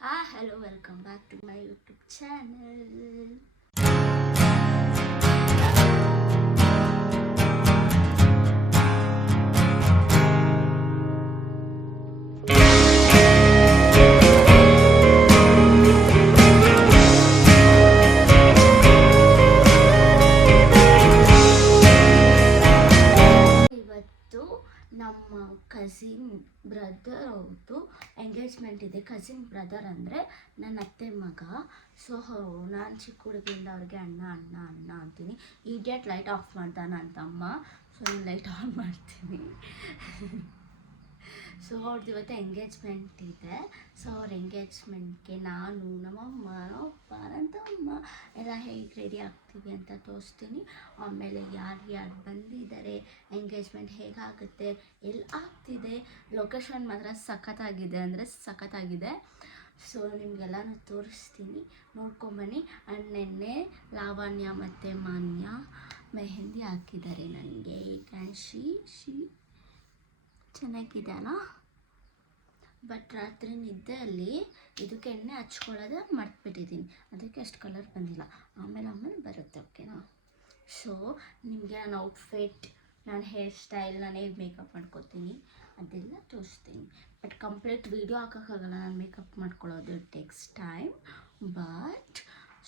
Ah, hello, welcome back to my YouTube channel. ಇವತ್ತು ನಮ್ಮ cousin brother ಅವ್ರದ್ದು engagement ಇದೆ. ಕಸಿನ್ ಬ್ರದರ್ ಅಂದರೆ ನನ್ನ ಅತ್ತೆ ಮಗ. ಸೊ ನಾನು ಚಿಕ್ಕ ಹುಡುಗಿಯಿಂದ ಅವ್ರಿಗೆ ಅಣ್ಣ ಅಣ್ಣ ಅಣ್ಣ ಅಂತೀನಿ. ಇಡಿಯಟ್ ಲೈಟ್ ಆಫ್ ಮಾಡ್ದ ನನ್ನ ತಮ್ಮ ಸೊ ಲೈಟ್ ಆನ್ ಮಾಡ್ತೀನಿ. ಸೊ ಅವ್ರದ್ದು ಇವತ್ತು ಎಂಗೇಜ್ಮೆಂಟ್ ಇದೆ. ಸೊ ಅವ್ರ ಎಂಗೇಜ್ಮೆಂಟ್ಗೆ ನಾನು ನಮ್ಮಮ್ಮ ಅಪ್ಪ ಅಂತ ತಮ್ಮ ಎಲ್ಲ ಹೇಗೆ ರೆಡಿ ಆಗ್ತೀವಿ ಅಂತ ತೋರಿಸ್ತೀನಿ. ಆಮೇಲೆ ಯಾರು ಯಾರು ಬಂದಿದ್ದಾರೆ ಎಂಗೇಜ್ಮೆಂಟ್ ಹೇಗಾಗುತ್ತೆ ಎಲ್ಲಿ ಆಗ್ತಿದೆ ಲೊಕೇಶನ್ ಮಾತ್ರ ಸಖತ್ತಾಗಿದೆ ಅಂದರೆ ಸಖತ್ತಾಗಿದೆ. ಸೊ ನಿಮಗೆಲ್ಲನೂ ತೋರಿಸ್ತೀನಿ. ನೋಡ್ಕೊಂಬನ್ನಿ. ಆ್ಯಂಡ್ ನೆನ್ನೆ ಲಾವಣ್ಯ ಮತ್ತು ಮಾನ್ಯ ಮೆಹಂದಿ ಹಾಕಿದ್ದಾರೆ ನನಗೆ ಕ್ಯಾನ್ ಶಿ ಶಿ ಚೆನ್ನಾಗಿದೆ ಅಲ್ಲ ಬಟ್ ರಾತ್ರಿ ನಿದ್ದೆಯಲ್ಲಿ ಇದಕ್ಕೆ ಎಣ್ಣೆ ಹಚ್ಕೊಳ್ಳೋದೇ ಮರ್ತ್ಬಿಟ್ಟಿದ್ದೀನಿ. ಅದಕ್ಕೆ ಅಷ್ಟು ಕಲರ್ ಬಂದಿಲ್ಲ. ಆಮೇಲೆ ಆಮೇಲೆ ಬರುತ್ತೆ ಓಕೆನಾ ಸೊ ನಿಮಗೆ ನಾನು ಔಟ್ಫಿಟ್ ನಾನು ಹೇರ್ ಸ್ಟೈಲ್ ನಾನು ಹೇಗೆ ಮೇಕಪ್ ಮಾಡ್ಕೊತೀನಿ ಅದೆಲ್ಲ ತೋರಿಸ್ತೀನಿ. ಬಟ್ ಕಂಪ್ಲೀಟ್ ವೀಡಿಯೋ ಹಾಕೋಕ್ಕಾಗಲ್ಲ, ನಾನು ಮೇಕಪ್ ಮಾಡ್ಕೊಳ್ಳೋದು takes time but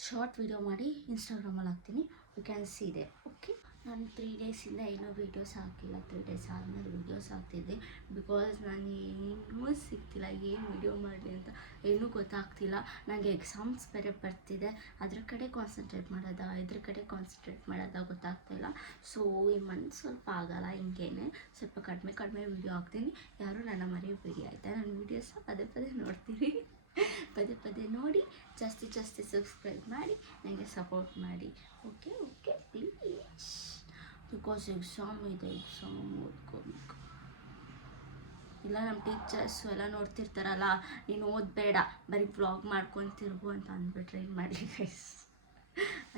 short video ಮಾಡಿ ಇನ್ಸ್ಟಾಗ್ರಾಮಲ್ಲಿ ಹಾಕ್ತೀನಿ. ಯು ಕ್ಯಾನ್ ಸಿ ಇದೆ ಓಕೆ ನಾನು ತ್ರೀ ಡೇಸಿಂದ ಏನೂ ವೀಡಿಯೋಸ್ ಹಾಕಿಲ್ಲ ತ್ರೀ ಡೇಸ್ ಆದಮೇಲೆ ವೀಡಿಯೋಸ್ ಹಾಕ್ತಿದ್ದೆ. ಬಿಕಾಸ್ ನಾನು ಏನೂ ಸಿಗ್ತಿಲ್ಲ, ಏನು ವೀಡಿಯೋ ಮಾಡಲಿ ಅಂತ ಏನೂ ಗೊತ್ತಾಗ್ತಿಲ್ಲ. ನನಗೆ ಎಕ್ಸಾಮ್ಸ್ ಬೇರೆ ಬರ್ತಿದೆ. ಅದ್ರ ಕಡೆ ಕಾನ್ಸಂಟ್ರೇಟ್ ಮಾಡೋದಾ, ಇದ್ರ ಕಡೆ ಕಾನ್ಸಂಟ್ರೇಟ್ ಮಾಡೋದಾ ಗೊತ್ತಾಗ್ತಿಲ್ಲ ಸೊ ಈ ಮಂತ್ ಸ್ವಲ್ಪ ಆಗಲ್ಲ ಹಿಂಗೇನೆ. ಸ್ವಲ್ಪ ಕಡಿಮೆ ಕಡಿಮೆ ವೀಡಿಯೋ ಹಾಕ್ತೀನಿ. ಯಾರೂ ನನ್ನ ಮರೆಯಬೇಡಿ ಆಯಿತಾ? ನನ್ನ ವೀಡಿಯೋಸ್ ಪದೇ ಪದೇ ನೋಡ್ತೀರಿ ಪದೇ ಪದೇ ನೋಡಿ, ಜಾಸ್ತಿ ಜಾಸ್ತಿ ಸಬ್ಸ್ಕ್ರೈಬ್ ಮಾಡಿ ನನಗೆ ಸಪೋರ್ಟ್ ಮಾಡಿ. Okay okay please because exam ಇದೆ ಎಕ್ಸಾಮ್ ಓದ್ಕೋಬೇಕು. ಇಲ್ಲ ನಮ್ಮ ಟೀಚರ್ಸು ಎಲ್ಲ ನೋಡ್ತಿರ್ತಾರಲ್ಲ, ನೀನು ಓದಬೇಡ, ಬರೀ ವ್ಲಾಗ್ ಮಾಡ್ಕೊತಿರ್ಬು ಅಂತ ಅಂದ್ಬಿಟ್ರೆ ಏನು ಮಾಡಲಿ ಗೈಸ್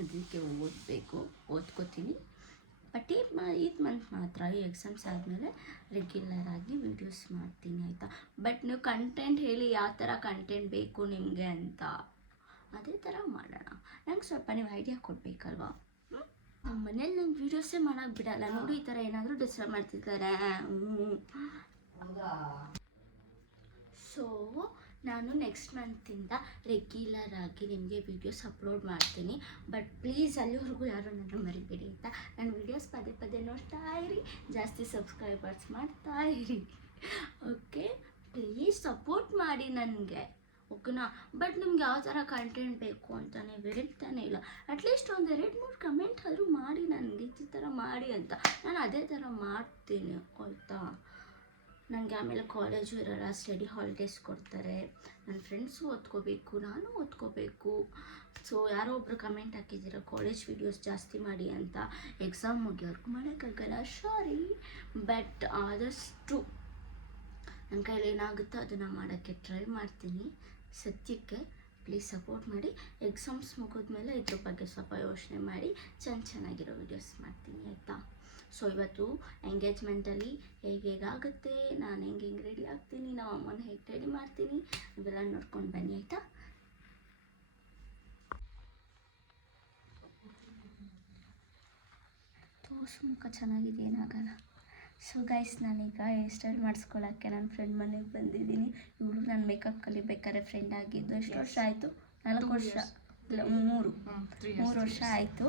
ಅದಕ್ಕೆ ಓದಬೇಕು, ಓದ್ಕೋತೀನಿ. ಬಟ್ ಈ ಮ ಇದು ಮಂತ್ ಮಾತ್ರ, ಈ ಎಕ್ಸಾಮ್ಸ್ ಆದಮೇಲೆ ರೆಗ್ಯುಲರ್ ಆಗಿ ವೀಡಿಯೋಸ್ ಮಾಡ್ತೀನಿ, ಆಯಿತಾ? ಬಟ್ ನೀವು ಕಂಟೆಂಟ್ ಹೇಳಿ, ಯಾವ ಥರ ಕಂಟೆಂಟ್ ಬೇಕು ನಿಮಗೆ ಅಂತ, ಅದೇ ಥರ ಮಾಡೋಣ. ನಂಗೆ ಸ್ವಲ್ಪ ನೀವು ಐಡಿಯಾ ಕೊಡಬೇಕಲ್ವಾ? ನಮ್ಮ ಮನೇಲಿ ನಂಗೆ ವೀಡಿಯೋಸೇ ಮಾಡೋಕೆ ಬಿಡಲ್ಲ. ನೋಡಿ ಈ ಥರ ಏನಾದರೂ ಡಿಸ್ಟರ್ಬ್ ಮಾಡ್ತಿದ್ದಾರೆ ಸೊ ನಾನು ನೆಕ್ಸ್ಟ್ ಮಂತಿಂದ ರೆಗ್ಯುಲರ್ ಆಗಿ ನಿಮಗೆ ವೀಡಿಯೋಸ್ ಅಪ್ಲೋಡ್ ಮಾಡ್ತೀನಿ. ಬಟ್ ಪ್ಲೀಸ್ ಅಲ್ಲಿವರೆಗೂ ಯಾರು ನನ್ನ ಮರಿಬೇಡಿ ಅಂತ. ನನ್ನ ವೀಡಿಯೋಸ್ ಪದೇ ಪದೇ ನೋಡ್ತಾ ಇರಿ. ಜಾಸ್ತಿ ಸಬ್ಸ್ಕ್ರೈಬರ್ಸ್ ಮಾಡ್ತಾ ಇರಿ. ಓಕೆ ಪ್ಲೀಸ್ ಸಪೋರ್ಟ್ ಮಾಡಿ ನನಗೆ. ಓಕೆನಾ ಬಟ್ ನಿಮ್ಗೆ ಯಾವ ಥರ ಕಂಟೆಂಟ್ ಬೇಕು ಅಂತ ನೀವು ಹೇಳ್ತಾನೆ ಇಲ್ಲ. ಅಟ್ಲೀಸ್ಟ್ ಒಂದು ಎರಡು ಮೂರು ಕಮೆಂಟ್ ಆದರೂ ಮಾಡಿ ನನಗೆ ಈ ಥರ ಮಾಡಿ ಅಂತ. ನಾನು ಅದೇ ಥರ ಮಾಡ್ತೀನಿ, ಆಯಿತಾ? ನನಗೆ ಆಮೇಲೆ ಕಾಲೇಜು ಇರೋಲ್ಲ ಸ್ಟಡಿ ಹಾಲಿಡೇಸ್ ಕೊಡ್ತಾರೆ. ನನ್ನ ಫ್ರೆಂಡ್ಸು ಓದ್ಕೋಬೇಕು, ನಾನು ಓದ್ಕೋಬೇಕು. ಸೊ ಯಾರೋ ಒಬ್ಬರು ಕಮೆಂಟ್ ಹಾಕಿದ್ದೀರ ಕಾಲೇಜ್ ವೀಡಿಯೋಸ್ ಜಾಸ್ತಿ ಮಾಡಿ ಅಂತ. ಎಕ್ಸಾಮ್ ಮುಗಿಯೋರ್ಗು ಮಾಡೋಕ್ಕಾಗಲ್ಲ ಸಾರಿ ಬಟ್ ಆದಷ್ಟು ನನ್ನ ಕೈಲಿ ಏನಾಗುತ್ತೋ ಅದನ್ನು ಮಾಡೋಕ್ಕೆ ಟ್ರೈ ಮಾಡ್ತೀನಿ. ಸದ್ಯಕ್ಕೆ ಪ್ಲೀಸ್ ಸಪೋರ್ಟ್ ಮಾಡಿ. ಎಕ್ಸಾಮ್ಸ್ ಮುಗಿದ್ಮೇಲೆ ಇದ್ರ ಬಗ್ಗೆ ಸ್ವಲ್ಪ ಯೋಚನೆ ಮಾಡಿ. ಚೆನ್ನ ಚೆನ್ನಾಗಿರೋ ವೀಡಿಯೋಸ್ ಮಾಡ್ತೀನಿ, ಆಯಿತಾ? ಸೊ ಇವತ್ತು ಎಂಗೇಜ್ಮೆಂಟಲ್ಲಿ ಹೇಗೆ ಹೇಗಾಗುತ್ತೆ ನಾನು ಹೆಂಗೆ ಹೆಂಗೆ ರೆಡಿ ಆಗ್ತೀನಿ, ನಾವು ಅಮ್ಮನ ಹೇಗೆ ರೆಡಿ ಮಾಡ್ತೀನಿ, ಇವೆಲ್ಲ ನೋಡ್ಕೊಂಡು ಬನ್ನಿ, ಆಯಿತಾ? ತೋರ್ಸು ಮುಖ ಚೆನ್ನಾಗಿದೆ ಏನಾಗಲ್ಲ ಸೊ ಗೈಸ್ ನಾನೀಗ ಹೇರ್ ಸ್ಟೈಲ್ ಮಾಡಿಸ್ಕೊಳ್ಳೋಕ್ಕೆ ನನ್ನ ಫ್ರೆಂಡ್ ಮನೆಗೆ ಬಂದಿದ್ದೀನಿ. ಇವಳು ನಾನು ಮೇಕಪ್ ಕಲಿಬೇಕಾದ್ರೆ ಫ್ರೆಂಡ್ ಆಗಿದ್ದು. ಎಷ್ಟು ವರ್ಷ ಆಯಿತು? ನಾಲ್ಕು ವರ್ಷ. ಇಲ್ಲ ಮೂರು. ಮೂರು ವರ್ಷ ಆಯಿತು.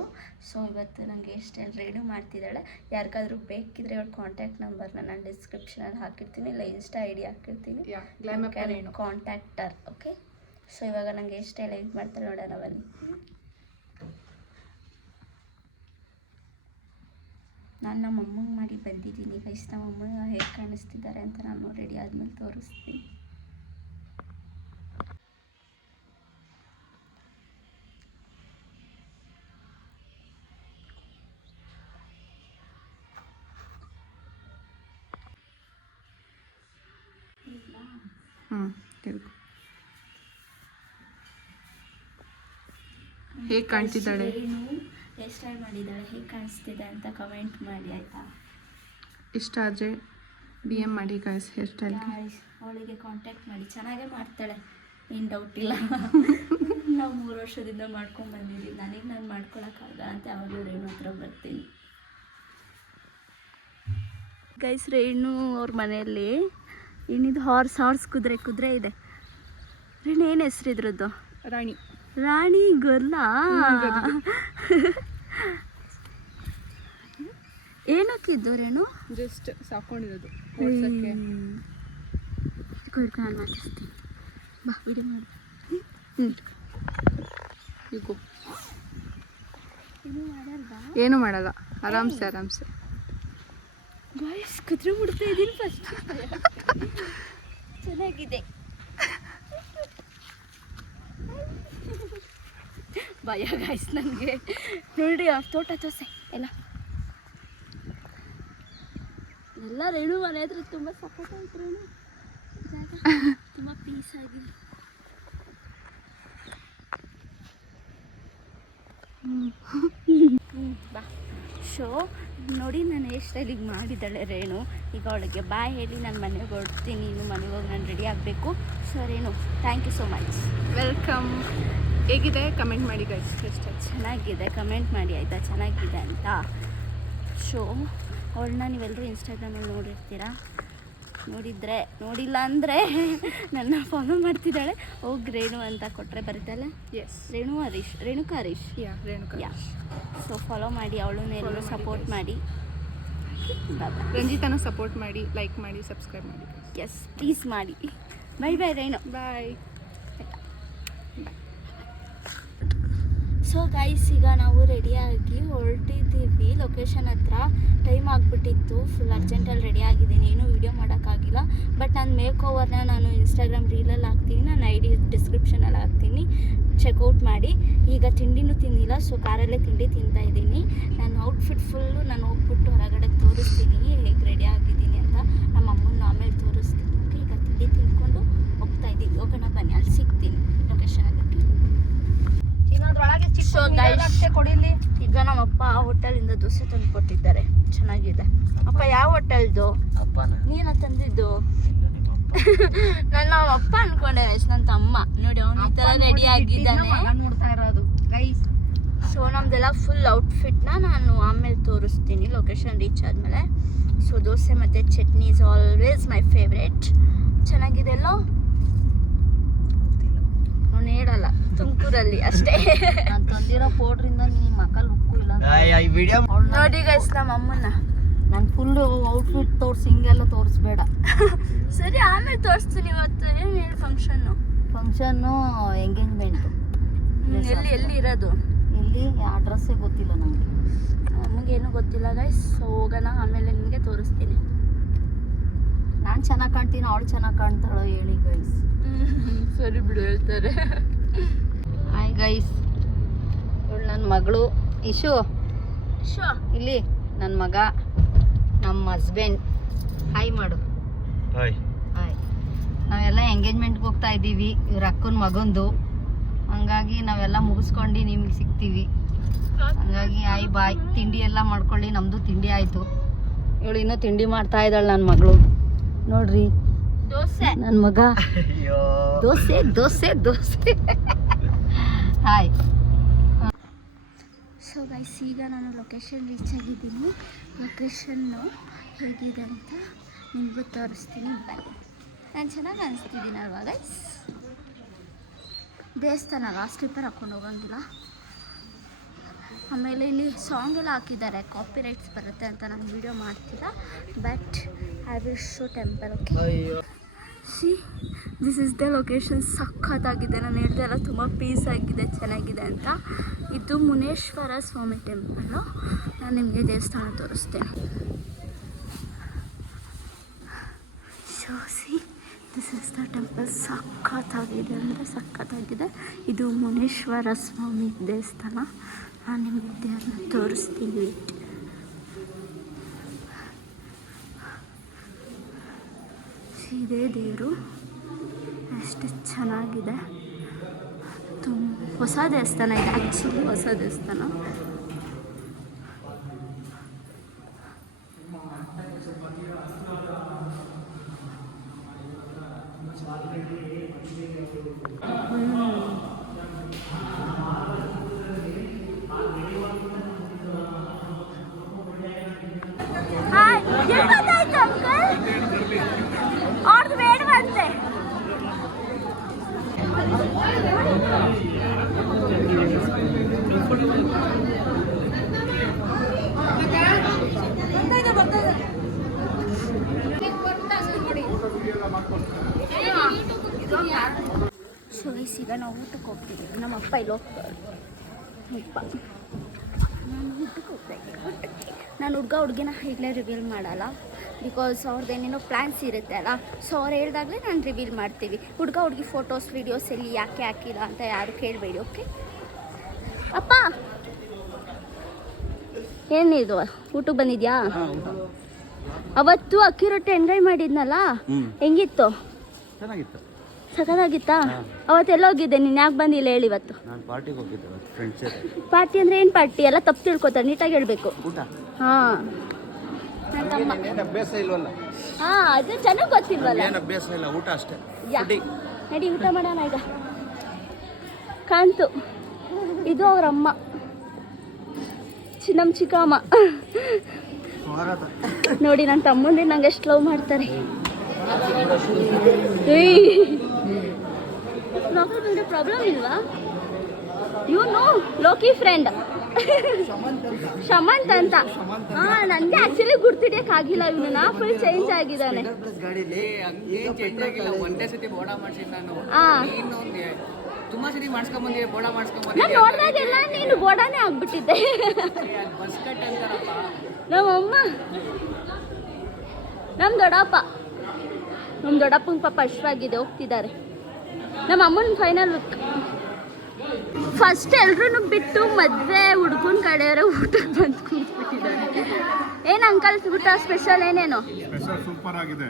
ಸೊ ಇವತ್ತು ನನಗೆ ಹೇರ್ ಸ್ಟೈಲ್ ರೆಡಿ ಮಾಡ್ತಿದ್ದಾಳೆ. ಯಾರಿಗಾದ್ರೂ ಬೇಕಿದ್ರೆ ಇವಳು ಕಾಂಟ್ಯಾಕ್ಟ್ ನಂಬರ್ನ ನಾನು ಡಿಸ್ಕ್ರಿಪ್ಷನಲ್ಲಿ ಹಾಕಿರ್ತೀನಿ. ಇಲ್ಲ ಇನ್ಸ್ಟಾ ಐ ಡಿ ಹಾಕಿರ್ತೀನಿ. ಕಾಂಟ್ಯಾಕ್ಟರ್ ಓಕೆ ಸೊ ಇವಾಗ ನನಗೆ ಹೇರ್ ಸ್ಟೈಲ್ ಹೆಂಗೆ ಮಾಡ್ತಾಳೆ ನೋಡೋಣ ಬನ್ನಿ. ನಾನು ನಮ್ಮ ಅಮ್ಮಂಗೆ ಮಾಡಿ ಬಂದಿದ್ದೀನಿ. ಗೈಸ್ ನಮ್ಮ ಅಮ್ಮ ಹೇಗೆ ಕಾಣಿಸ್ತಿದ್ದಾರೆ ಅಂತ ನಾನು ರೆಡಿ ಆದಮೇಲೆ ತೋರಿಸ್ತೀನಿ. ಹಾಂ ಹೇಗೆ ಕಾಣ್ತಿದ್ದಾಳೆ? ಸ್ಟೈಲ್ ಮಾಡಿದ್ದಾಳೆ ಹೇಗೆ ಕಾಣಿಸ್ತಿದೆ ಅಂತ ಕಮೆಂಟ್ ಮಾಡಿ ಆಯಿತಾ? ಇಷ್ಟ ಆದರೆ ಬಿ ಎಂ ಮಾಡಿ ಗೈಸ್ ಹೇರ್ ಸ್ಟೈಲ್ಗೆ ಅವಳಿಗೆ ಕಾಂಟ್ಯಾಕ್ಟ್ ಮಾಡಿ. ಚೆನ್ನಾಗೇ ಮಾಡ್ತಾಳೆ ಏನು ಡೌಟ್ ಇಲ್ಲ. ನಾವು ಮೂರು ವರ್ಷದಿಂದ ಮಾಡ್ಕೊಂಡು ಬಂದಿದ್ದೀವಿ ನನಗೆ ನಾನು ಮಾಡ್ಕೊಳಕ್ಕಾಗಲ್ಲ ಅಂತ ಯಾವಾಗಲೂ ರೇಣು ಹತ್ರ ಬರ್ತೀನಿ. ಗೈಸ್ ರೇಣು ಅವ್ರ ಮನೆಯಲ್ಲಿ ಏನಿದು ಹಾರ್ಸ್ ಹಾರ್ಸ್ ಕುದುರೆ ಕುದುರೆ ಇದೆ. ರೇಣು ಏನು ಹೆಸ್ರಿದ್ರದ್ದು? ರಾಣಿ. ರಾಣಿ ಗೊಲ್ಲ ಏನಕ್ಕಿದ್ದು ರೇಣು ಜಸ್ಟ್ ಸಾಕೊಂಡಿರೋದು ಓಡ್ಸಕ್ಕೆ ಕುಡ್ಕೊಂಡು ನಾನು ಮಾತಾಡ್ತೀನಿ ಬಾ ವಿಡಿಯೋ ಮಾಡಿ ಏನು ಮಾಡಲ್ಲ? ಆರಾಮ್ಸೆ ಆರಾಮ್ಸೆ. ಬಾಯ್ಸ್ ಕುದುರೆ ಬಿಡ್ತಾ ಇದ್ದೀನಿ ಫಸ್ಟ್ ಚೆನ್ನಾಗಿದೆ. ಭಯ ಗಾಯ್ಸ್ ನನಗೆ. ನೋಡಿ ಆ ತೋಟ ದೋಸೆ ಎಲ್ಲ. ಎಲ್ಲ ರೇಣು ಮನೆ ಹತ್ರ ತುಂಬ ಸಪೋರ್ಟ್ ಆಯ್ತು ರೇಣು ಜಾಗ ತುಂಬ ಪೀಸ್ ಆಗಿದೆ ಬಾ. ಶೋ ನೋಡಿ ನಾನು ಹೇರ್ ಸ್ಟೈಲಿಗೆ ಮಾಡಿದ್ದಾಳೆ ರೇಣು. ಈಗ ಅವಳಿಗೆ ಬಾಯ್ ಹೇಳಿ ನಾನು ಮನೆಗೆ ಹೊರಡ್ತೀನಿ ಇನ್ನು ಮನೆಗೆ ಹೋಗಿ ನಾನು ರೆಡಿ ಆಗಬೇಕು. So Renu thank you so much welcome ಹೇಗಿದೆ? ಕಮೆಂಟ್ ಮಾಡಿ ಗೈಸ್ ಚೆನ್ನಾಗಿದೆ ಕಮೆಂಟ್ ಮಾಡಿ ಆಯಿತಾ? ಚೆನ್ನಾಗಿದೆ ಅಂತ. ಶೋ ಅವಳನ್ನ ನೀವೆಲ್ಲರೂ ಇನ್ಸ್ಟಾಗ್ರಾಮಲ್ಲಿ ನೋಡಿರ್ತೀರಾ? ನೋಡಿದರೆ ನೋಡಿಲ್ಲ ಅಂದರೆ ನನ್ನ ಫಾಲೋ ಮಾಡ್ತಿದ್ದಾಳೆ. ಹೋಗಿ ರೇಣು ಅಂತ ಕೊಟ್ಟರೆ ಬರುತ್ತಲ್ಲ yes Renu Harish Renuka Harish? Yeah Renuka yeah so follow ಮಾಡಿ ಅವಳನ್ನು ಎಲ್ಲರೂ ಸಪೋರ್ಟ್. ಮಾಡಿ. ರಂಜಿತನ ಸಪೋರ್ಟ್ ಮಾಡಿ ಲೈಕ್ ಮಾಡಿ ಸಬ್ಸ್ಕ್ರೈಬ್ ಮಾಡಿ ಎಸ್ ಪ್ಲೀಸ್ ಮಾಡಿ. Bye bye Renu bye so guys ಈಗ ನಾವು ರೆಡಿಯಾಗಿ ಹೊರಟಿದ್ದೀವಿ. ಲೊಕೇಶನ್ ಹತ್ರ ಟೈಮ್ ಆಗಿಬಿಟ್ಟಿತ್ತು. ಫುಲ್ ಅರ್ಜೆಂಟಲ್ಲಿ ರೆಡಿ ಆಗಿದ್ದೀನಿ. ಏನೂ ವೀಡಿಯೋ ಮಾಡೋಕ್ಕಾಗಿಲ್ಲ. ಬಟ್ ನಾನು ಮೇಕ್ ಓವರ್ನ ನಾನು ಇನ್ಸ್ಟಾಗ್ರಾಮ್ ರೀಲಲ್ಲಿ ಹಾಕ್ತೀನಿ. ನಾನು ಐ ಡಿ ಡಿಸ್ಕ್ರಿಪ್ಷನಲ್ಲಿ ಹಾಕ್ತೀನಿ. ಚೆಕ್ಔಟ್ ಮಾಡಿ. ಈಗ ತಿಂಡಿನೂ ತಿಂದಿಲ್ಲ. ಸೊ ಕಾರಲ್ಲೇ ತಿಂಡಿ ತಿಂತಾ ಇದ್ದೀನಿ. ನನ್ನ ಔಟ್ಫಿಟ್ ಫುಲ್ಲು ನಾನು ಹೋಗ್ಬಿಟ್ಟು ಹೊರಗಡೆ ತೋರಿಸ್ತೀನಿ. ಹೇಗೆ ರೆಡಿ ಆಗಿದ್ದೀನಿ ಅಂತ ನಮ್ಮ ಅಮ್ಮನ ಆಮೇಲೆ ತೋರಿಸ್ತೀನಿ ಓಕೆ ಈಗ ತಿಂಡಿ ತಿಂದ್ಕೊಂಡು ಹೋಗ್ತಾ ಇದ್ದೀನಿ ಹೋಗೋಣ ಬನ್ನಿ ಅಲ್ಲಿ ಸಿಗ್ತೀನಿ ಲೊಕೇಶನ್ ಅದಕ್ಕೆ So guys, ಈಗ ನಮ್ಮಪ್ಪ ಹೋಟೆಲಿಂದ ದೋಸೆ ತಂದು ಕೊಟ್ಟಿದ್ದಾರೆ. ಚೆನ್ನಾಗಿದೆ. ಅಪ್ಪ ಯಾವ ಹೋಟೆಲ್ದು? ನೀನ ತಂದಿದ್ದು? ನನ್ನ ಅಪ್ಪ. ಅನ್ಕೊಂಡೆ ನನ್ನ ತಮ್ಮ. ನೋಡಿ ಅವನು ಈ ಥರ ರೆಡಿ ಆಗಿದ್ದಾನೆ. ನೋಡ್ತಾ ಇರೋದು. ಗೈಸ್ ಸೊ ನಮ್ದೆಲ್ಲ ಫುಲ್ ಔಟ್ಫಿಟ್ನ ನಾನು ಆಮೇಲೆ ತೋರಿಸ್ತೀನಿ ಲೊಕೇಶನ್ ರೀಚ್ ಆದಮೇಲೆ. ಸೊ ದೋಸೆ ಮತ್ತು chutney is always my favourite ಚೆನ್ನಾಗಿದೆ ಅಲ್ಲೋ? ಅವನು ಹೇಳಲ್ಲ ತುಮಕೂರಲ್ಲಿ ಅಷ್ಟೇ. ನಾನು ತಂದಿರೋ ಪೌಡ್ರಿಂದ ಇಲ್ಲ ವಿಡಿಯೋ ನೋಡಿ ಗೈಸ್ ನಮ್ಮ ಅಮ್ಮನ ನಾನು ಫುಲ್ ಔಟ್ಫಿಟ್ ತೋರಿಸಿ ಹಿಂಗೆಲ್ಲ ತೋರಿಸ್ಬೇಡ. ಸರಿ ಆಮೇಲೆ ತೋರಿಸ್ತೀನಿ ಇವತ್ತು. ಏನು ಹೇಳಿ ಫಂಕ್ಷನ್ನು ಫಂಕ್ಷನ್ನು ಎಂಗೇಜ್ಮೆಂಟು ಎಲ್ಲಿ ಎಲ್ಲಿ ಇರೋದು? ಇಲ್ಲಿ ಅಡ್ರೆಸ್ಸೇ ಗೊತ್ತಿಲ್ಲ ನನಗೆ ನಮಗೇನು ಗೊತ್ತಿಲ್ಲ ಗೈಸ್ ಸೊ ಹೋಗೋಣ ಆಮೇಲೆ ನಿಮಗೆ ತೋರಿಸ್ತೀನಿ. ನಾನು ಚೆನ್ನಾಗಿ ಕಾಣ್ತೀನಿ ಅವಳು ಚೆನ್ನಾಗಿ ಕಾಣ್ತಾಳೋ ಹೇಳಿ ಗೈಸ್ ಸರಿ ಬಿಡು ಹೇಳ್ತಾರೆ. ಹಾಯ್ ಗೈಸ್ ಇವಳು ನನ್ನ ಮಗಳು. ಇಶು. ಇಲ್ಲಿ ನನ್ನ ಮಗ ನಮ್ಮ ಹಸ್ಬೆಂಡ್ ಹಾಯ್ ಮಾಡು. ಹಾಯ್ ಹಾಯ್ ನಾವೆಲ್ಲ ಎಂಗೇಜ್ಮೆಂಟ್ಗೆ ಹೋಗ್ತಾ ಇದ್ದೀವಿ ಇವ್ರ ಅಕ್ಕನ ಮಗಂದು. ಹಂಗಾಗಿ ನಾವೆಲ್ಲ ಮುಗಿಸ್ಕೊಂಡು ನಿಮ್ಗೆ ಸಿಗ್ತೀವಿ. ಹಂಗಾಗಿ ಆಯ್ ಬಾಯ್ ತಿಂಡಿ ಎಲ್ಲ ಮಾಡ್ಕೊಳ್ಳಿ ನಮ್ಮದು ತಿಂಡಿ ಆಯಿತು. ಇವಳು ಇನ್ನೂ ತಿಂಡಿ ಮಾಡ್ತಾ ಇದ್ದಾಳೆ ನನ್ನ ಮಗಳು. ನೋಡ್ರಿ. ದೋಸೆ. ನನ್ನ ಮಗ. ಅಯ್ಯೋ. Dosa dosa dosa. Hi so guys ಈಗ ನಾನು ಲೊಕೇಶನ್ ರೀಚ್ ಆಗಿದ್ದೀನಿ. ಲೊಕೇಶನ್ನು ಹೇಗಿದೆ ಅಂತ ನಿಮಗೂ ತೋರಿಸ್ತೀನಿ. ಬನ್ನಿ. ನಾನು ಚೆನ್ನಾಗಿ ಅನಿಸ್ತಿದ್ದೀನಲ್ವ ಗೈಸ್ ದೇವಸ್ಥಾನ ಲಾಸ್ಟ್ ಸ್ಲಿಪ್ಪರ್ ಹಾಕ್ಕೊಂಡು ಹೋಗಂಗಿಲ್ಲ. ಆಮೇಲೆ ಇಲ್ಲಿ ಸಾಂಗ್ ಎಲ್ಲ ಹಾಕಿದ್ದಾರೆ. ಕಾಪಿ ರೈಟ್ಸ್ ಬರುತ್ತೆ ಅಂತ ನಾನು ವೀಡಿಯೋ ಮಾಡ್ತಿಲ್ಲ but I will show temple okay see this is the location ಸಖತ್ತಾಗಿದೆ. ನಾನು ಹೇಳ್ದೆ ಎಲ್ಲ ತುಂಬ ಪೀಸ್ ಆಗಿದೆ, ಚೆನ್ನಾಗಿದೆ ಅಂತ. ಇದು ಮುನೇಶ್ವರ ಸ್ವಾಮಿ ಟೆಂಪಲ್ಲು ನಾನು ನಿಮಗೆ ದೇವಸ್ಥಾನ ತೋರಿಸ್ತೇನೆ. So see this is the temple ಸಖತ್ತಾಗಿದೆ ಅಂದರೆ ಸಖತ್ತಾಗಿದೆ. ಇದು ಮುನೇಶ್ವರ ಸ್ವಾಮಿ ದೇವಸ್ಥಾನ. ನಾನು ನಿಮಗೆ ದೇವ್ರನ್ನ ತೋರಿಸ್ತೀನಿ. ಇದೇ ದೇವರು. ಅಷ್ಟು ಚೆನ್ನಾಗಿದೆ. ತುಂಬ ಹೊಸ ದೇವಸ್ಥಾನ ಇದೆ. ಆ್ಯಕ್ಚುಲಿ ಹೊಸ ದೇವಸ್ಥಾನ. ಸೊ ಈಗ ನಾವು ಊಟಕ್ಕೆ ಹೋಗ್ತಿದ್ದೀವಿ ನಮ್ಮ ಅಪ್ಪ ಇಲ್ಲಿ ಹೋಗ್ತಾರೆ ಅಪ್ಪ ನಾನು ಊಟಕ್ಕೆ ಹೋಗ್ತಾ ನಾನು ಹುಡುಗ ಹುಡುಗಿನ ಈಗಲೇ ರಿವೀಲ್ ಮಾಡಲ್ಲ. ಬಿಕಾಸ್ ಅವ್ರದ್ದು ಏನೇನೋ ಪ್ಲ್ಯಾನ್ಸ್ ಇರುತ್ತೆ ಅಲ್ಲ ಸೊ ಅವ್ರು ಹೇಳಿದಾಗಲೇ ನಾನು ರಿವೀಲ್ ಮಾಡ್ತೀವಿ. ಹುಡುಗ ಹುಡುಗಿ ಫೋಟೋಸ್ ವೀಡಿಯೋಸ್ ಎಲ್ಲಿ ಯಾಕೆ ಹಾಕಿಲ್ಲ ಅಂತ ಯಾರು ಕೇಳಬೇಡಿ ಓಕೆ ಅಪ್ಪ! ಏನಿದು ಊಟಕ್ಕೆ ಬಂದಿದ್ಯಾ? ಅವತ್ತು ಅಕ್ಕಿ ರೊಟ್ಟಿ ಎಂಜಾಯ್ ಮಾಡಿದ್ನಲ್ಲ ಹೆಂಗಿತ್ತು? ಚೆನ್ನಾಗಿತ್ತು. ಸಖತ್ತಾಗಿತ್ತಾ? ಅವತ್ತೆಲ್ಲ ಹೋಗಿದ್ದೆ ನೀನು ಯಾಕೆ ಬಂದಿಲ್ಲ ಹೇಳಿ ಇವತ್ತು? ನಾನು ಪಾರ್ಟಿಗೆ ಹೋಗಿದ್ದೆ ಫ್ರೆಂಡ್ಸ್ ಪಾರ್ಟಿ ಅಂದ್ರೆ ಏನು ಪಾರ್ಟಿ ಎಲ್ಲ ತಪ್ಪು ತಿಳ್ಕೊತಾರೆ ನೀಟಾಗಿ ಹೇಳಬೇಕು. ಹಾಂ. ನನ್ನ ತಮ್ಮ. ಏನು ಅಭ್ಯಾಸ ಇಲ್ವಲ್ಲ? ಹಾಂ ಅದು ಚೆನ್ನಾಗಿ ಗೊತ್ತಿಲ್ವಲ್ಲ? ಏನು ಅಭ್ಯಾಸ ಇಲ್ಲ ಊಟ ಅಷ್ಟೇ. ನಡಿ ಊಟ ಮಾಡೋಣ ಈಗ. ಕಾಂತು ಇದು ಅವ್ರ ಅಮ್ಮ. ಚಿ- ನಮ್ಮ ಚಿಕ್ಕಮ್ಮ. ನೋಡಿ ನನ್ನ ತಮ್ಮಂದಿ ನಂಗೆ ಎಷ್ಟು ಲವ್ ಮಾಡ್ತಾರೆ. ಪ್ರಾಬ್ಲಮ್ ಇಲ್ವಾ? ನೋ ಲೋಕಿ ಫ್ರೆಂಡ್ ಶಮಂತ್ ಅಂತ. ಹಾ ನನಗೆ ಆಕ್ಚುಲಿ ಇವನು. ಇವನನ್ನ ಫುಲ್ ಚೇಂಜ್ ಆಗಿದ್ದಾನೆ. ಚೇಂಜ್ ಆಗಿಲ್ಲ. ಒಂದೇ ಸತಿ ಬೋಡ ಮಾಡ್ಸಿದ್ ನಾನು. ಹಾ ತುಂಬಾ ಸರಿ ಮಾಡ್ಸ್ಕೊಂಡ್ ಬಂದಿದ್ದೆ ಬೋಡ ನಾನು ನೋಡಿದಾಗೆಲ್ಲ ನೀನು ಬೋಡಾನೇ ಆಗ್ಬಿಟ್ಟಿದ್ದೆ. ನಮ್ಮಮ್ಮ ನಮ್ಮ ದೊಡ್ಡಪ್ಪ ನಮ್ಮ ದೊಡ್ಡಪ್ಪನ ಪಾಪ ಅಶ್ವಾಗಿದೆ ಹೋಗ್ತಿದ್ದಾರೆ. ನಮ್ಮ ಅಮ್ಮನ ಫೈನಲ್ ಲುಕ್ ಫಸ್ಟ್ ಎಲ್ರೂ ಬಿಟ್ಟು ಮದುವೆ ಹುಡುಗನ ಕಡೆಯವ್ರೆ ಊಟ ಬಂದು ಕೂತ್ಬಿಟ್ಟಿದ್ದಾರೆ ಏನು ಅಂಕಲ್ ಊಟ ಸ್ಪೆಷಲ್ ಏನೇನು? ಸೂಪರ್ ಆಗಿದೆ.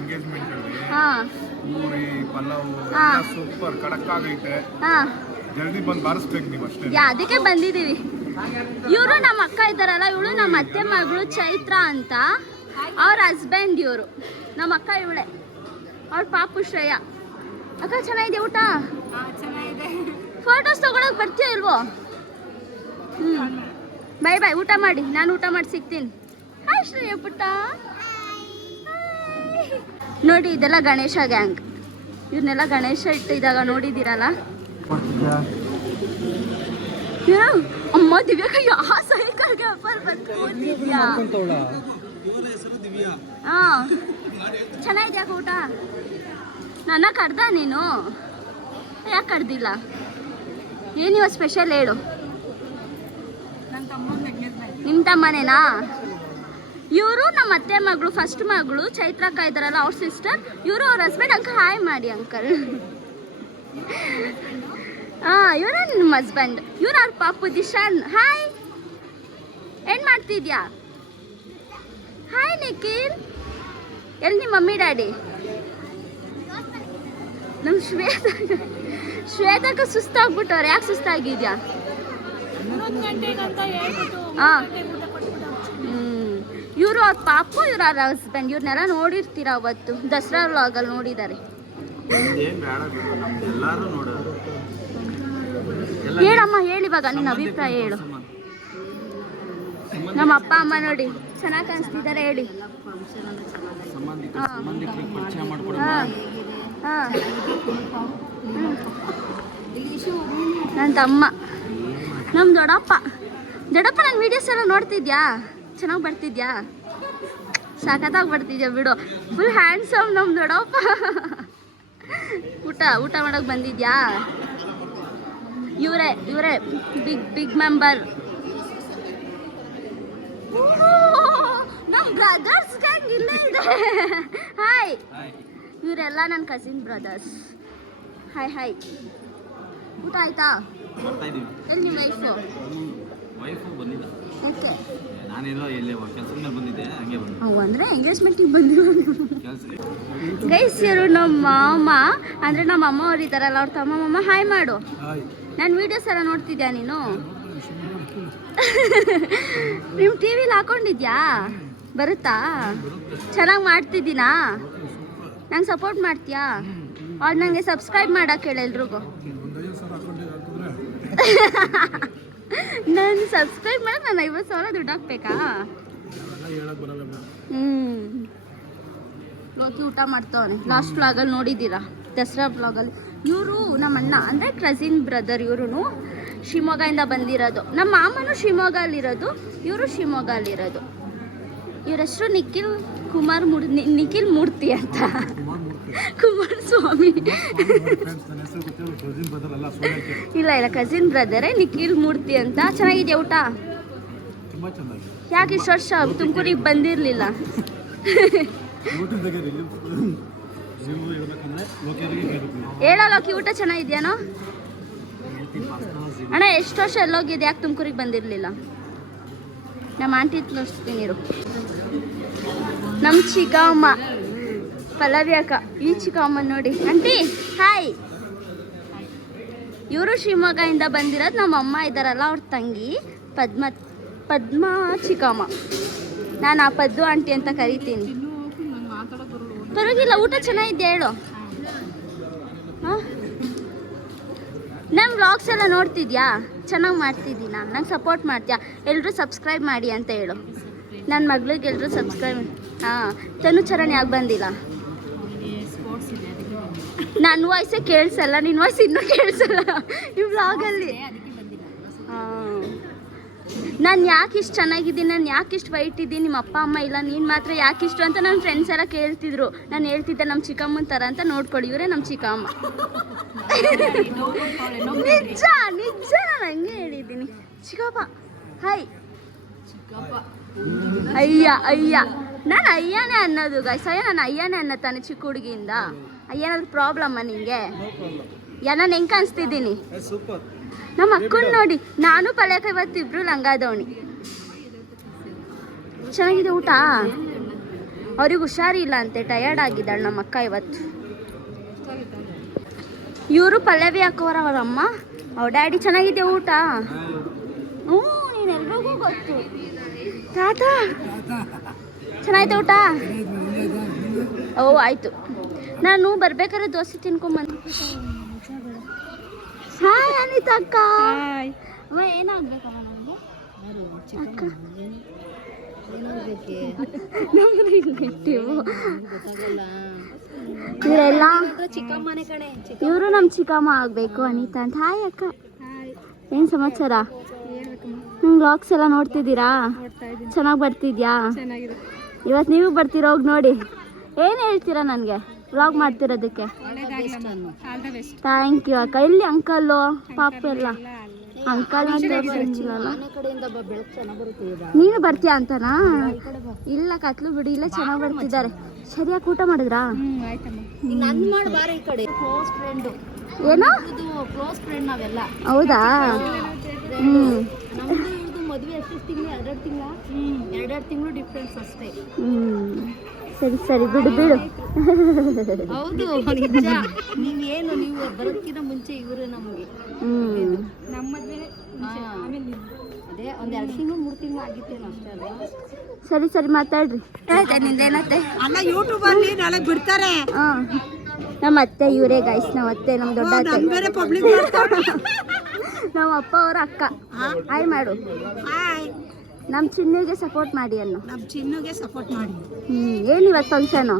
ಎಂಗೇಜ್ಮೆಂಟ್ ಅಲ್ಲಿ. ಹಾಂ. ಪೂರಿ ಪಲಾವ್ ಸೂಪರ್ ಕಡಕ್ ಆಗೈತೆ ಹಾಂ. ಜಲ್ದಿ ಬಂದು ಬಾರಿಸ್ಬೇಕು ನೀವು ಅಷ್ಟೇ. ಯಾ ಅದಕ್ಕೆ ಬಂದಿದ್ದೀವಿ. ಇವರು ನಮ್ಮ ಅಕ್ಕ ಇದ್ದಾರಲ್ಲ ಇವಳು ನಮ್ಮ ಅತ್ತೆ ಮಗಳು ಚೈತ್ರ ಅಂತ. ಅವ್ರ ಹಸ್ಬೆಂಡ್ ಇವರು. ನಮ್ಮ ಅಕ್ಕ ಇವಳೆ. ಅವ್ರ ಪಾಪು ಶ್ರೇಯ. ಅಕ್ಕ ಚೆನ್ನಾಗಿದೆ ಊಟ? ಫೋಟೋಸ್ ತಗೊಳಕ್ ಬರ್ತೀಯ ಇಲ್ವೋ? ಹ್ಞೂ ಬಾಯ್ ಬಾಯ್ ಊಟ ಮಾಡಿ. ನಾನು ಊಟ ಮಾಡಿ ಸಿಗ್ತೀನಿ. ಹಾಯ್ ಶ್ರೇಯ ಪುಟ್ಟ. ನೋಡಿ ಇದೆಲ್ಲ ಗಣೇಶ ಗ್ಯಾಂಗ್ ಇವ್ರನ್ನೆಲ್ಲ ಗಣೇಶ ಇಟ್ಟಿದಾಗ ನೋಡಿದ್ದೀರಲ್ಲ? ಏನು? ಅಮ್ಮ ದಿವ್ಯಾಕ ಯಾವ ಸೈಕಲ್ಗೆ ಅಪ್ಪರ್ ಬಂದು ಕೂತಿದ್ಯಾ ಹಾ. ಚೆನ್ನಾಗಿದ್ಯಾ ಊಟ? ನನ್ನ ಕಡ್ದ ನೀನು? ಯಾಕೆ ಕಡ್ದಿಲ್ಲ? ಏನಿವ ಸ್ಪೆಷಲ್ ಹೇಳು? ನಿಮ್ಮ ತಮ್ಮನೇನಾ? ಇವರು ನಮ್ಮ ಅತ್ತೆ ಮಗಳು ಫಸ್ಟ್ ಮಗಳು ಚೈತ್ರಕ್ಕ ಇದ್ದಾರಲ್ಲ ಅವ್ರ ಸಿಸ್ಟರ್ ಇವರು ಅವ್ರ ಹಸ್ಬೆಂಡ್ ಅಂಕಲ್ ಹಾಯ್ ಮಾಡಿ ಅಂಕಲ್ ಹಾಂ ಇವರ ನಿಮ್ಮ ಹಸ್ಬೆಂಡ್ ಇವ್ರು ಅವ್ರ ಪಾಪು ದಿಶಾನ್. ಹಾಯ್ ಏನು ಮಾಡ್ತಿದ್ಯಾ? ಹಾಯ್ ನಿಖಿಲ್. ಎಲ್ಲಿ ನಿಮ್ಮ ಮಮ್ಮಿ ಡ್ಯಾಡಿ? ನಮ್ಮ ಶ್ವೇತ ಶ್ವೇತಕ್ಕ ಸುಸ್ತಾಗ್ಬಿಟ್ಟವ್ರೆ. ಯಾಕೆ ಸುಸ್ತಾಗಿದ್ಯಾ? ಹಾಂ ಇವರು ಅವ್ರ ಪಾಪು ಇವ್ರ ಅವ್ರ ಹಸ್ಬೆಂಡ್ ಇವ್ರನ್ನೆಲ್ಲ ನೋಡಿರ್ತೀರ ಅವತ್ತು. ದಸರಾ ವ್ಲಾಗಲ್ಲಿ ನೋಡಿದ್ದಾರೆ ಹೇಳಮ್ಮ ಹೇಳಿ ಇವಾಗ ನಿನ್ನ ಅಭಿಪ್ರಾಯ ಹೇಳು. ನಮ್ಮ ಅಪ್ಪ ಅಮ್ಮ ನೋಡಿ ಚೆನ್ನಾಗಿ ಕಾಣಿಸ್ತಿದ್ದಾರೆ ಹೇಳಿ. ನನ್ನ ತಮ್ಮ. ನಮ್ಮ ದೊಡ್ಡಪ್ಪ. ದೊಡ್ಡಪ್ಪ ನನ್ನ ವೀಡಿಯೋಸ್ ಎಲ್ಲ ನೋಡ್ತಿದ್ಯಾ? ಚೆನ್ನಾಗಿ ಬರ್ತಿದ್ಯಾ? ಸಖತ್ತಾಗಿ ಬರ್ತಿದ್ಯಾ ಬಿಡು. ಫುಲ್ ಹ್ಯಾಂಡ್ಸಮ್ ನಮ್ಮ ದೊಡ್ಡಪ್ಪ ಊಟ ಊಟ ಮಾಡೋಕೆ ಬಂದಿದ್ಯಾ? ಇವರೇ ಇವರೇ ಬಿಗ್ ಬಿಗ್ ಮೆಂಬರ್ ನಮ್ಮ ಬ್ರದರ್ಸ್ ಗ್ಯಾಂಗ್ ಇಲ್ಲೇ ಇದೆ. ಹಾಯ್ ಇವರೆಲ್ಲ ನನ್ನ ಕಸಿನ್ ಬ್ರದರ್ಸ್ ಹಾಯ್ ಹಾಯ್ ಊಟ ಆಯ್ತಾ? ಎಲ್ಲಿ ನಿಮ್ಮ ವೈಫು ವೈಫು ಬಂದಿಲ್ಲ ಓಕೆ ಕೆಲಸದ ಮೇಲೆ ಬಂದಿದ್ದೆ ಹಂಗೆ ಬಂದೆ. ಅವು ಅಂದರೆ ಎಂಗೇಜ್ಮೆಂಟಿಗೆ ಬಂದಿರೋ ಕೆಲಸ ಗೈಸ್ ಇವರು ನಮ್ಮ ಮಾಮ ಅಂದರೆ ನಮ್ಮ ಅಮ್ಮ ಅವ್ರು ಇದ್ದಾರಲ್ಲ ಅವ್ರ ತಮ್ಮ ಮಾಮ ಹಾಯ್ ಮಾಡು. ನಾನು ವೀಡಿಯೋಸ್ ಎಲ್ಲ ನೋಡ್ತಿದ್ಯಾ ನೀನು? ನಿಮ್ಮ ಟಿ ವಿಲಿ ಹಾಕೊಂಡಿದ್ಯಾ? ಬರುತ್ತಾ? ಚೆನ್ನಾಗಿ ಮಾಡ್ತಿದ್ದೀನಾ? ನಂಗೆ ಸಪೋರ್ಟ್ ಮಾಡ್ತೀಯಾ? ಅವ್ರು ನನಗೆ ಸಬ್ಸ್ಕ್ರೈಬ್ ಮಾಡಕ್ಕೆ ಹೇಳಿ ಎಲ್ರಿಗೂ. ನಾನು ಸಬ್ಸ್ಕ್ರೈಬ್ ಮಾಡಕ್ಕೆ ನಾನು ಐವತ್ತು ಸಾವಿರ ದುಡ್ಡು ಹಾಕ್ಬೇಕಾ? ಹ್ಞೂ ಊಟ ಮಾಡ್ತಾವನೆ. ಲಾಸ್ಟ್ ವ್ಲಾಗಲ್ಲಿ ನೋಡಿದ್ದೀರಾ? ದಸರಾ ಅಲ್ಲಿ. ಇವರು ನಮ್ಮ ಅಣ್ಣ, ಅಂದರೆ ಕಸಿನ್ ಬ್ರದರ್ ಇವರು ಶಿವಮೊಗ್ಗದಿಂದ ಬಂದಿರೋದು. ನಮ್ಮ ಮಾಮನು ಶಿವಮೊಗ್ಗಲ್ಲಿರೋದು, ಇವರು ಶಿವಮೊಗ್ಗಲ್ಲಿರೋದು. ಇವರ ಹೆಸರು ನಿಖಿಲ್ ಕುಮಾರ್ ಮೂರ್ ನಿಖಿಲ್ ಮೂರ್ತಿ ಅಂತ. ಕುಮಾರಸ್ವಾಮಿ. ಇಲ್ಲ ಇಲ್ಲ ಕಸಿನ್ ಬ್ರದರೇ ನಿಖಿಲ್ ಮೂರ್ತಿ ಅಂತ. ಚೆನ್ನಾಗಿದೆ ಊಟ? ಯಾಕೆ ಇಷ್ಟು ವರ್ಷ ತುಮಕೂರಿಗೆ ಬಂದಿರಲಿಲ್ಲ? ಹೇಳೋಲೋಕಿ ಊಟ ಚೆನ್ನಾಗಿದ್ಯಾನೋ? ಅಣ್ಣ, ಎಷ್ಟು ವರ್ಷ ಎಲ್ಲೋಗಿದೆ ಯಾಕೆ ತುಮಕೂರಿಗೆ ಬಂದಿರಲಿಲ್ಲ? ನಮ್ಮ ಆಂಟಿ ತೋರಿಸ್ತೀನಿ ನಮ್ಮ ಚಿಕ್ಕಮ್ಮ ಪಲ್ಲವಿ ಅಕ್ಕ ಈ ಚಿಕ್ಕಮ್ಮ ನೋಡಿ. ಆಂಟಿ ಹಾಯ್ ಇವರು ಶಿವಮೊಗ್ಗದಿಂದ ಬಂದಿರೋದು ನಮ್ಮ ಅಮ್ಮ ಇದ್ದಾರಲ್ಲ ಅವ್ರ ತಂಗಿ, ಪದ್ಮ ಪದ್ಮ ಚಿಕ್ಕಮ್ಮ. ನಾನು ಆ ಪದ್ದು ಆಂಟಿ ಅಂತ ಕರಿತೀನಿ. ಪರವಾಗಿಲ್ಲ, ಊಟ ಚೆನ್ನಾಗಿದೆ ಹೇಳು? ಹಾಂ? ವ್ಲಾಗ್ಸ್ ಎಲ್ಲ ನೋಡ್ತಿದ್ಯಾ? ಚೆನ್ನಾಗಿ ಮಾಡ್ತಿದ್ದೀನಾ ನಂಗೆ ಸಪೋರ್ಟ್ ಮಾಡ್ತೀಯಾ? ಎಲ್ಲರೂ ಸಬ್ಸ್ಕ್ರೈಬ್ ಮಾಡಿ ಅಂತ ಹೇಳು. ನನ್ನ ಮಗಳಿಗೆ ಎಲ್ಲರೂ ಸಬ್ಸ್ಕ್ರೈಬ್ ಹಾಂ ತನು ಚರಣ್ ಯಾಕೆ ಬಂದಿಲ್ಲ. ನನ್ನ ವಾಯ್ಸೇ ಕೇಳಿಸಲ್ಲ ನಿನ್ನ ವಾಯ್ಸ್ ಇನ್ನೂ ಕೇಳಿಸಲ್ಲ. ಈ ವ್ಲಾಗಲ್ಲಿ ನಾನು ಯಾಕೆ ಇಷ್ಟು ಚೆನ್ನಾಗಿದ್ದೀನಿ, ನಾನು ಯಾಕೆ ಇಷ್ಟು ವೈಟ್ ಇದ್ದೀನಿ, ನಿಮ್ಮ ಅಪ್ಪ, ಅಮ್ಮ ಇಲ್ಲ, ನೀನು ಮಾತ್ರ ಯಾಕೆ ಇಷ್ಟು ಅಂತ ನನ್ನ ಫ್ರೆಂಡ್ಸ್ ಎಲ್ಲ ಕೇಳ್ತಿದ್ರು. ನಾನು ಹೇಳ್ತಿದ್ದೆ ನಮ್ಮ ಚಿಕ್ಕಮ್ಮನ ಥರ ಅಂತ ನೋಡ್ಕೊಳ್ಳಿ ಇವರೇ ನಮ್ಮ ಚಿಕ್ಕಮ್ಮ. ನಿಜ ನಿಜ ನಾನು ಹಂಗೆ ಹೇಳಿದ್ದೀನಿ. ಚಿಕ್ಕಪ್ಪ ಹಾಯ್ ಅಯ್ಯ ಅಯ್ಯ. ನಾನು ಅಯ್ಯನೇ ಅನ್ನೋದು ಗಾಯ್ಸ್ ಅಯ್ಯ, ನಾನು ಅಯ್ಯನೇ ಅನ್ನತಾನೆ ಚಿಕ್ಕ ಹುಡುಗಿಯಿಂದ. ಅಯ್ಯನಾದ್ರು ಪ್ರಾಬ್ಲಮ್ಮ ನಿಂಗೆ? ಯಾ ನಾನು ಹೆಂಗೆ ಕಾಣಿಸ್ತಿದ್ದೀನಿ? ನಮ್ಮ ಅಕ್ಕನ ನೋಡಿ ನಾನು ಪಲ್ಯಕ ಇವತ್ತು ಇಬ್ರು ಲಂಗಾದವಣಿ. ಚೆನ್ನಾಗಿದೆ ಊಟ? ಅವ್ರಿಗೆ ಹುಷಾರಿಲ್ಲ ಅಂತೆ ಟಯರ್ಡ್ ಆಗಿದ್ದಾಳೆ ನಮ್ಮ ಅಕ್ಕ ಇವತ್ತು. ಇವರು ಪಲ್ಲವಿ ಹಾಕೋರ ಅವರಮ್ಮ ಅವ್ರ ಡ್ಯಾಡಿ ಚೆನ್ನಾಗಿದೆ ಊಟ? ಹ್ಞೂ ನೀನು ಎಲ್ರಿಗೂ ಗೊತ್ತು. ತಾತ? ಚೆನ್ನಾಯ್ತು ಊಟ? ಓ ಆಯಿತು. ನಾನು ಬರ್ಬೇಕಾದ್ರೆ ದೋಸೆ ತಿನ್ಕೊಂಬಂದು ಹಾಯ್ ಅನಿತಾ ಅಕ್ಕ ಅಮ್ಮ ಏನಾಗ್ಬೇಕಮ್ಮ ನನಗೆ ಅಕ್ಕ. ಇವರೆಲ್ಲ ಇವರು ನಮ್ಮ ಚಿಕ್ಕಮ್ಮ. ಆಗಬೇಕು ಅನಿತಾ ಅಂತ. ಹಾಯ್ ಅಕ್ಕ. ಏನು ಸಮಾಚಾರ? ಹ್ಞೂ ವ್ಲಾಗ್ಸ್ ಎಲ್ಲ ನೋಡ್ತಿದ್ದೀರಾ? ಚೆನ್ನಾಗಿ ಬರ್ತಿದ್ಯಾ? ಇವತ್ತು ನೀವು ಬರ್ತೀರಾ ಹೋಗಿ ನೋಡಿ. ಏನು ಹೇಳ್ತೀರಾ ನನಗೆ? ವ್ಲಾಗ್ ಮಾಡ್ತಿರೋದಕ್ಕೆ. ಥ್ಯಾಂಕ್ ಯು ಅಕ್ಕ. ಎಲ್ಲಿ ಅಂಕಲ್ಲು ಪಾಪ ಎಲ್ಲ. ಅಂಕಲ್ ನೀನು ಬರ್ತೀಯ ಅಂತನಾ? ಇಲ್ಲ ಕತ್ಲು ಬಿಡಿ. ಇಲ್ಲ ಚೆನ್ನಾಗಿ ಬರ್ತಿದ್ದಾರೆ. ಸರಿಯಾಗಿ ಊಟ ಮಾಡಿದ್ರಾ? ಈಗ ನನ್ ಮಾಡಿ ಈ ಕಡೆ ಕ್ಲೋಸ್ ಫ್ರೆಂಡ್ ಏನು? ಇದು ಕ್ಲೋಸ್ ಫ್ರೆಂಡ್ ನಾವೆಲ್ಲ ಹೌದಾ ಹ್ಞೂ ಮದುವೆ ಎಷ್ಟು ತಿಂಗಳು? ಎರಡೆರಡು ತಿಂಗಳ? ಎರಡೆರಡು ತಿಂಗಳು ಡಿಫ್ರೆನ್ಸ್ ಅಷ್ಟೇ. ಹ್ಞೂ ಸರಿ ಸರಿ ಬಿಡು ಬಿಡು. ಹೌದು ನಿಜ. ನೀವೇನು ನೀವು ಬರೋದಕ್ಕಿಂತ ಮುಂಚೆ ಇವರು ನಮಗೆ. ಹ್ಞೂ ಅದೇ ಒಂದ್ ಎರಡು ತಿಂಗಳು ಮೂರು ತಿಂಗಳು ಆಗಿತ್ತೇನೋ ಅಷ್ಟೇ ಅಲ್ಲ ಸರಿ ಸರಿ ಮಾತಾಡ್ರಿ. ಆಯ್ತಾ ನಿಂದೇನತ್ತೆ? ಅಲ್ಲ ಯೂಟ್ಯೂಬ್ ಅಲ್ಲಿ ನಾಳೆ ಬಿಡ್ತಾರೆ. ಹಾಂ. ನಮ್ಮ ಅತ್ತೆ ಇವರೇ ಗಾಯ್ಸ್ ನಮ್ಮ ಅತ್ತೆ ನಮ್ಮ ದೊಡ್ಡ ಅತ್ತೆ. ಬೇರೆ ಪಬ್ಲಿಕ್ ನಮ್ಮ ಅಪ್ಪ ಅವರ ಅಕ್ಕ. ಹಾಯ್ ಮಾಡು. ಹಾಯ್ ನಮ್ಮ ಚಿನ್ನಿಗೆ ಸಪೋರ್ಟ್ ಮಾಡಿ ಅನ್ನು. ನಮ್ಮ ಚಿನ್ನುಗೆ ಸಪೋರ್ಟ್ ಮಾಡಿ. ಹ್ಞೂ ಏನು ಇವತ್ತು ಫಂಕ್ಷನು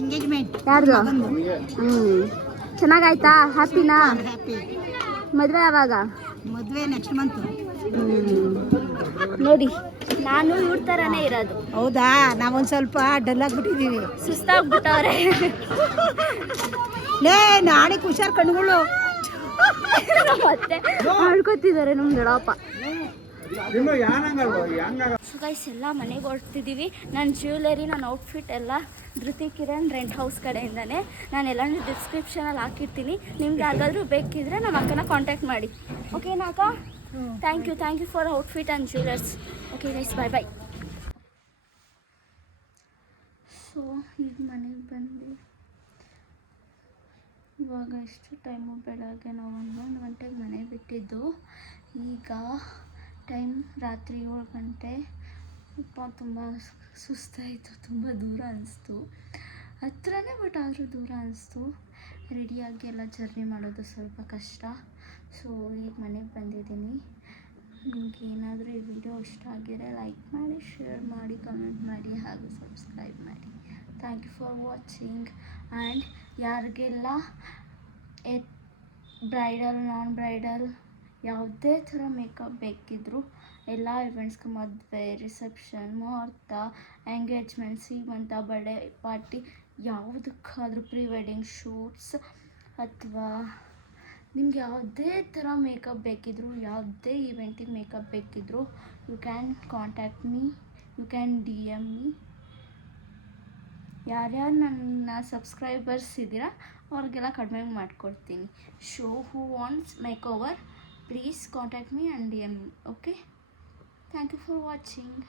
ಎಂಗೇಜ್ಮೆಂಟ್ ಯಾರ್ದು? ಹ್ಞೂ ಚೆನ್ನಾಗಾಯ್ತಾ? ಹ್ಯಾಪಿನಾ ಹ್ಯಾಪಿ ಮದುವೆ ಯಾವಾಗ? ಮದುವೆ ನೆಕ್ಸ್ಟ್ ಮಂತ್ ನೋಡಿ. ನಾನು ಇವ್ರ ಥರನೇ ಇರೋದು. ಹೌದಾ? ನಾವೊಂದು ಸ್ವಲ್ಪ ಡಲ್ ಆಗ್ಬಿಟ್ಟಿದೀವಿ ಸುಸ್ತಾಗ್ಬಿಟ್ಟವ್ರೆ. ಲೇ ನಾಳೆ ಹುಷಾರ್ ಕಣ್ಗಳು. ಮತ್ತೆ ಮಾಡ್ಕೋತಿದ್ದಾರೆ ಮಾಡ್ಕೊತಿದ್ದಾರೆ ನಮ್ಮ ದೊಡ್ಡಪ್ಪ ಸೊ ಗೈಸ್ ಎಲ್ಲ ಮನೆಗೆ ಹೊರಡ್ತಿದ್ದೀವಿ ನನ್ನ ಜ್ಯುವೆಲರಿ ನನ್ನ ಔಟ್ಫಿಟ್ ಎಲ್ಲ ಧೃತಿ ಕಿರಣ್ ರೆಂಟ್ ಹೌಸ್ ಕಡೆಯಿಂದನೇ ನಾನು ಎಲ್ಲನೂ ಡಿಸ್ಕ್ರಿಪ್ಷನಲ್ಲಿ ಹಾಕಿರ್ತೀನಿ. ನಿಮ್ಗೆ ಯಾವುದಾದ್ರೂ ಬೇಕಿದ್ರೆ ನಮ್ಮ ಅಕ್ಕನ ಕಾಂಟ್ಯಾಕ್ಟ್ ಮಾಡಿ. ಓಕೆನಾ ಅಕ್ಕ? Thank you thank you for outfit and jewellers okay guys bye bye so ಈಗ ಮನೆಗೆ ಬಂದು ಇವಾಗ ಎಷ್ಟು ಟೈಮು ಬೆಳಗ್ಗೆ ನಾವು ಒಂದು ಗಂಟೆಗೆ ಮನೆ ಬಿಟ್ಟಿದ್ದು. ಈಗ ಟೈಮ್ ರಾತ್ರಿ ಏಳು ಗಂಟೆ. ಅಪ್ಪ ತುಂಬ ಸುಸ್ತಾಯಿತು, ತುಂಬ ದೂರ ಅನಿಸ್ತು. ಹತ್ರನೇ ಬಟ್ ಆದರೂ ದೂರ ಅನಿಸ್ತು. ರೆಡಿಯಾಗಿ ಎಲ್ಲ ಜರ್ನಿ ಮಾಡೋದು ಸ್ವಲ್ಪ ಕಷ್ಟ. ಸೊ ಈಗ ಮನೆಗೆ ಬಂದಿದ್ದೀನಿ. ನಿಮ್ಗೆ ಏನಾದರೂ ಈ ವಿಡಿಯೋ ಇಷ್ಟ ಆಗಿದ್ರೆ ಲೈಕ್ ಮಾಡಿ ಶೇರ್ ಮಾಡಿ ಕಮೆಂಟ್ ಮಾಡಿ ಹಾಗೂ ಸಬ್ಸ್ಕ್ರೈಬ್ ಮಾಡಿ. Thank you for watching and ಯಾರಿಗೆಲ್ಲ ಎ ಬ್ರೈಡಲ್ ನಾನ್ ಬ್ರೈಡಲ್ ಯಾವುದೇ ಥರ ಮೇಕಪ್ ಬೇಕಿದ್ದರೂ ಎಲ್ಲ ಇವೆಂಟ್ಸ್ಗೆ ಮದುವೆ ರಿಸೆಪ್ಷನ್ ಮುಹೂರ್ತ ಎಂಗೇಜ್ಮೆಂಟ್ ಸೀಮಂತ ಬರ್ಡೇ ಪಾರ್ಟಿ ಯಾವುದಕ್ಕಾದ್ರೂ ಪ್ರೀ ವೆಡ್ಡಿಂಗ್ ಶೂಟ್ಸ್ ಅಥವಾ ನಿಮ್ಗೆ ಯಾವುದೇ ಥರ ಮೇಕಪ್ ಬೇಕಿದ್ದರೂ ಯಾವುದೇ ಇವೆಂಟಿಗೆ ಮೇಕಪ್ ಬೇಕಿದ್ದರೂ you can contact me you can D M me ಯಾರ್ಯಾರು ನನ್ನ ಸಬ್ಸ್ಕ್ರೈಬರ್ಸ್ ಇದ್ದೀರಾ ಅವ್ರಿಗೆಲ್ಲ ಕಡಿಮೆ ಮಾಡಿಕೊಡ್ತೀನಿ. So who wants makeover please contact me and DM me okay? Thank you for watching.